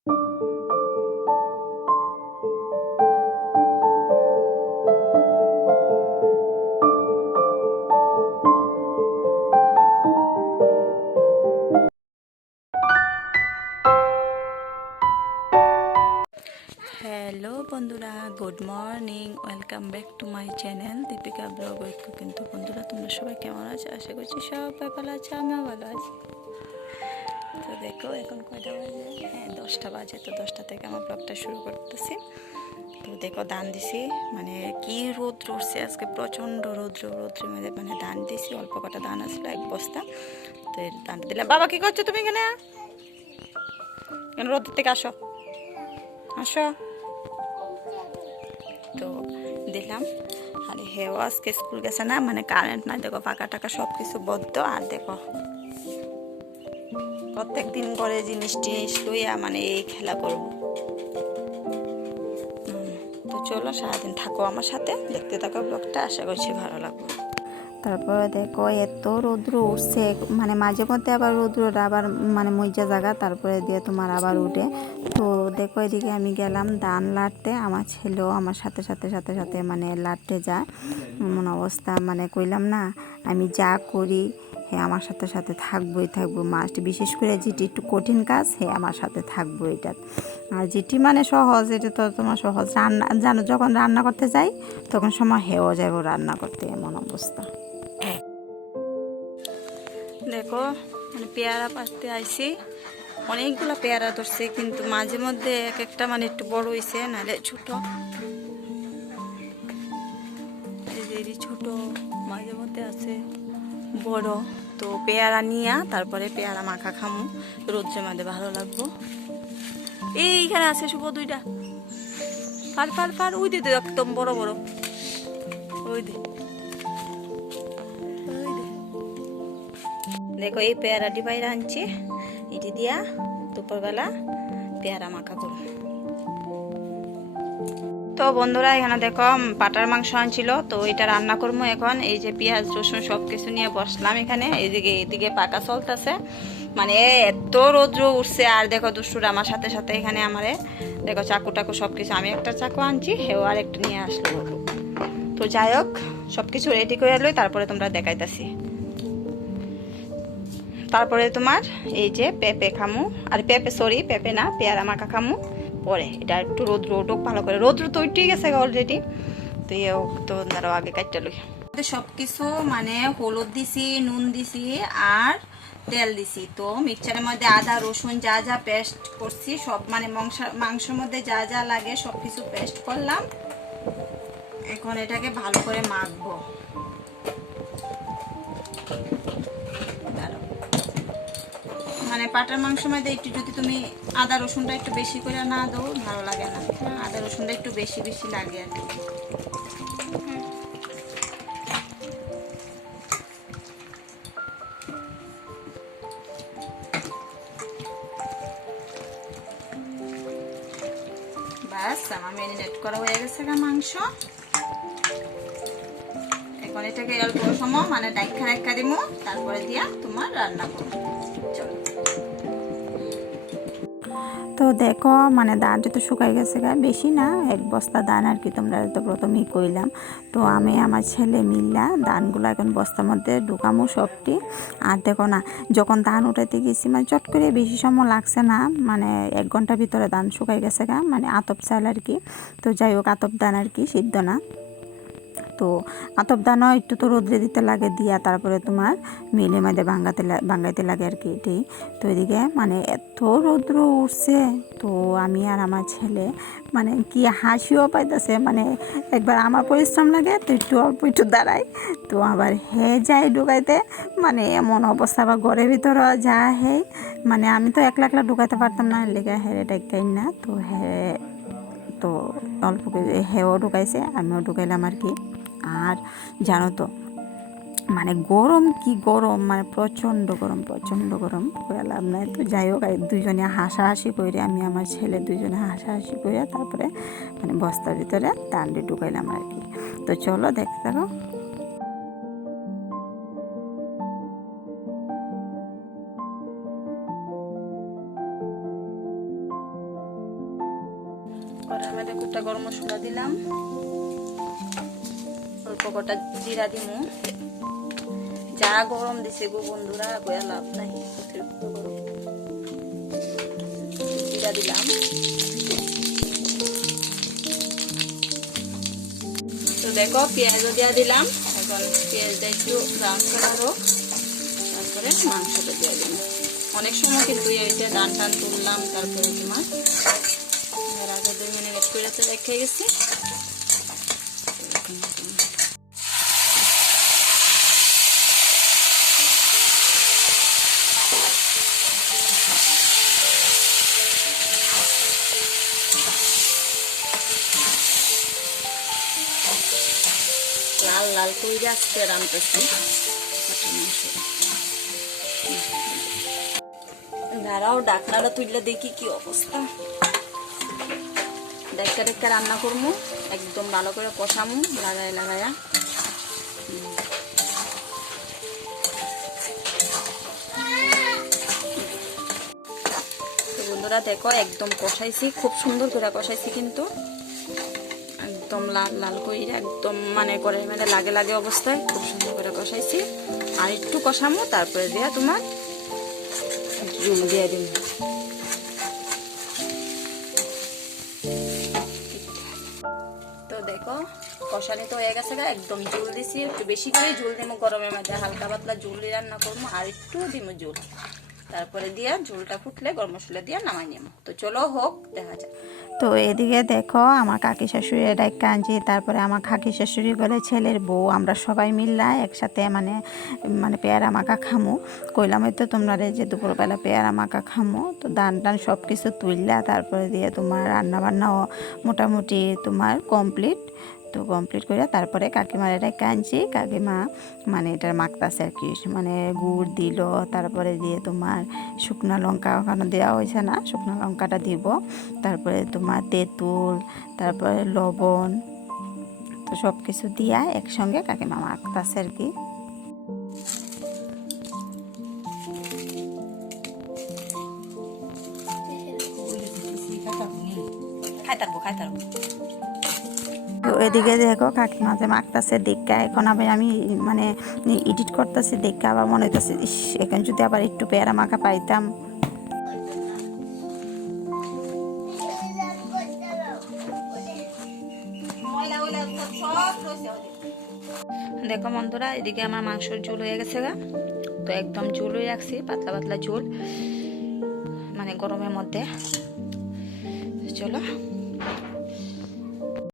Hello বন্ধুরা। Good morning welcome back to my channel Deepika blog with কিন্তু বন্ধুরা, তোমরা সবাই কেমন আছো? আশা করছি সবাই ভালো আছে, আমিও ভালো আছি। তো দেখো, এখন কয়টা বাজে? দশটা বাজে তো দশটা থেকে আমার ব্লগটা শুরু করতেছি। তো দেখো, দান দিছি। মানে কি রোদ্র উঠছে? আজকে প্রচণ্ড রৌদ্র, রৌদ্রের মধ্যে মানে দান দিছি। অল্প কটা দান আসলো এক বস্তা। তো দানটা দিলাম। বাবা, কি করছ তুমি এখানে? রোদ্র থেকে আসো? আসো। তো দিলাম। আর হেও, আজকে স্কুল গেছে না? মানে কারেন্ট নাই। দেখো পাকা টাকা সব কিছু বদ্ধ। আর দেখো প্রত্যেক দিন করে জিনিস টিনিস লইয়া মানে এই খেলা করব। তো চলো সারাদিন থাকো আমার সাথে, দেখতে থাকো ব্লগটা, আশা করছি ভালো লাগবে। তারপরে দেখো, এত রৌদ্র উঠছে মানে মাঝে মধ্যে আবার রৌদ্রটা আবার মানে মইজা জায়গা তারপরে দিয়ে তোমার আবার উঠে। তো দেখো, এদিকে আমি গেলাম ধান লাটতে, আমার ছেলেও আমার সাথে সাথে সাথে সাথে মানে লাটতে যায়। এমন অবস্থা মানে কইলাম না, আমি যা করি হে, আমার সাথে সাথে থাকবোই, থাকব মাস্ট বিশেষ করে যেটি একটু কঠিন কাজ, হে, আমার সাথে থাকব এটা। আর যেটি মানে সহজ, এটা তো তোমার সহজ। রান্না, জানো, যখন রান্না করতে যাই, তখন সময় হেও যাব রান্না করতে, এমন অবস্থা। দেখো মানে পেয়ারা পাড়তে আইছি। অনেকগুলো পেয়ারা ধরছে, কিন্তু মাঝে মধ্যে এক একটা মানে একটু বড় হয়েছে নাহলে ছোট। ছোট, মাঝে মধ্যে আছে। বড়। তো পেয়ারা নিয়া তারপরে পেয়ারা মাখা খামু। রোদ্রের মধ্যে ভালো লাগবো। এইখানে আছে শুভ দুইটা। ফার ফার ফার, ওই দিতে একদম বড় বড়। ওই দে। দেখো, এই পেয়ারাটি বাইরে আনছি। এটি দিয়া দুপুরবেলা পেয়ারা মাখা করব। তো বন্ধুরা, এখানে দেখো পাটার মাংস আনছিল। তো এটা রান্না করব এখন। এই যে পেঁয়াজ, রসুন সব কিছু নিয়ে বসলাম এখানে। এইদিকে এদিকে পাকা চলতেছে। মানে এত রৌদ্র উঠছে। আর দেখো, দুষ্টুর আমার সাথে সাথে এখানে আমারে, দেখো, চাকু টাকু সব কিছু আমি একটা চাকু আনছি, হেও আর একটা নিয়ে আসলো। তো যাই হোক সব কিছু রেডি করে লই, তারপরে তোমরা দেখাইতাছি। তারপরে তোমার এই যে পেঁপে খামু। আর পেঁপে সরি পেঁপে না, পেয়ারা মাখা খামু। পরে। এটা একটু রোদ্র উঠুক, ভালো করে। রোদ্র তো উঠেই গেছে অলরেডি তো এও তো ধরো আগে কাটতে লই। সব কিছু মানে হলুদ দিছি, নুন দিছি আর তেল দিছি। তো মিক্সচারের মধ্যে আদা, রসুন যা যা পেস্ট করছি, সব মানে মাংস, মাংসের মধ্যে যা যা লাগে সব কিছু পেস্ট করলাম। এখন এটাকে ভালো করে মাখবো। মানে পাটার মাংস মধ্যে একটু যদি তুমি আদা রসুনটা একটু বেশি করে না দাও, ভালো লাগে না। আদা রসুনটা একটু বেশি বেশি লাগে আর কি। ব্যাস করা হয়ে গেছে মাংস। এখন এটাকে অল্প সময় মানে ডাইখা রেখা দিমু, তারপরে দিয়া তোমার রান্না করব। তো দেখো মানে দানটা তো শুকাই গেছে গা, বেশি না, এক বস্তা দান আর কি তোমরা তো প্রথমেই কইলাম। তো আমি আমার ছেলে মিল্লা দানগুলো এখন বস্তার মধ্যে ঢুকামো সবটি। আর দেখো না, যখন ধান উঠাইতে গেছি মানে চট করে বেশি সময় লাগছে না মানে এক ঘণ্টার ভিতরে ধান শুকাই গেছে গা মানে আতপ চাল আর কি। তো যাই হোক, আতপ দান আর কি, সিদ্ধ না। তো আতপ দানাও একটু তো রোদ্রে দিতে লাগে, দিয়া তারপরে তোমার মিলে মধ্যে ভাঙ্গাতে ভাঙ্গাইতে লাগে আর কি এটাই তো এদিকে মানে এত রৌদ্র উঠছে, তো আমি আর আমার ছেলে মানে কি হাসিও পাইতেছে মানে একবার আমার পরিশ্রম লাগে, তো একটু অল্প একটু দাঁড়াই, তো আবার হে যাই ঢুকাইতে মানে এমন অবস্থা বা ঘরের ভিতরে যা হে মানে আমি তো একলা একলা ঢুকাইতে পারতাম না লেগে হেরে ডাকাই না, তো হে, তো অল্প হেও ঢুকাইছে, আমিও ঢুকাইলাম আর কি। আর জানো তো মানে গরম কি গরম মানে প্রচণ্ড গরম প্রচণ্ড গরম করে লাভ নাই। তো যাই হোক দুজনে হাসাহাসি করে আমি আমার ছেলে দুজনে হাসাহাসি করে তারপরে মানে বস্তার ভিতরে দান্ডে ঢুকাইলাম আর কি। তো চলো দেখতে থাকো। কড়ার মধ্যে কুটা গরম মশলা দিলাম। অল্প কটা জিরা দিমু। যা গরম দিছে গো বন্ধুরা বয়া লাভ নাই। জিরা দিলাম। তো দেখো, পেঁয়াজও দিয়া দিলাম। এখন পেঁয়াজটা একটু ব্রাউন কালার হোক তারপরে মাংসটা দিয়ে দিলাম। অনেক সময় কিন্তু এইটা ডান টান তুললাম, তারপরে তোমার আগে দুই মিনিট করে তো রেখে গেছি। লাল লাল করে আজকে রান্তেছি দাঁড়াও ডাকনাটা তুললে দেখি কি অবস্থা। দেখতে দেখতে রান্না করব একদম ভালো করে কষামু, লাগায়, লাগায়া। বন্ধুরা দেখো, একদম কষাইছি, খুব সুন্দর করে কষাইছি কিন্তু। একদম লাল লাল করে একদম মানে কড়াই মানে লাগে লাগে অবস্থায় খুব সুন্দর করে কষাইছি। আর একটু কষামো, তারপরে দিয়া তোমার দিয়ে দিব দেখো, কষানি তো হয়ে গেছে একদম জুল দিছি। একটু বেশি করে জুল দিমু, গরমের মধ্যে হালকা পাতলা জুল রান্না করব আর একটু দিমু জুল তারপরে দিয়া ঝোলটা ফুটলে গরম মশলা দিয়ে নামাই নেব তো চলো হোক, দেখা যাক। তো এদিকে দেখো, আমার কাকি শাশুড়ি ডাক কাঞ্জি, তারপরে আমার কাকি শাশুড়ি বলে ছেলের বউ, আমরা সবাই মিললা একসাথে মানে মানে পেয়ারা মাখা খামু। কইলাম তো তোমরা যে দুপুরবেলা পেয়ারা মাখা খামো, তো দান টান সব কিছু তুললা তারপরে দিয়ে তোমার রান্নাবান্নাও মোটামুটি তোমার কমপ্লিট তো কমপ্লিট করে তারপরে কাকিমার এটা কাঁদছি। কাকিমা মানে এটার মাখতাছে আর কি মানে গুড় দিল, তারপরে দিয়ে তোমার শুকনো লঙ্কা ওখানে দেওয়া হয়েছে না, শুকনো লঙ্কাটা দিব, তারপরে তোমার তেঁতুল, তারপরে লবণ, তো সব কিছু দিয়া একসঙ্গে কাকিমা মাখতাছে আর কি। তো এদিকে দেখো কাকিমা যে মাখতাছে দেখা। এখন আবার আমি মানে এডিট করতেছি দেখা আবার মনে হইতেছে, ইস, এখন যদি আবার একটু পেয়ারা মাখা পাইতাম। দেখো বন্ধুরা, এদিকে আমার মাংসর ঝোল হয়ে গেছে গা। তো একদম ঝোল হয়ে রাখছি, পাতলা পাতলা ঝোল মানে গরমের মধ্যে। চলো।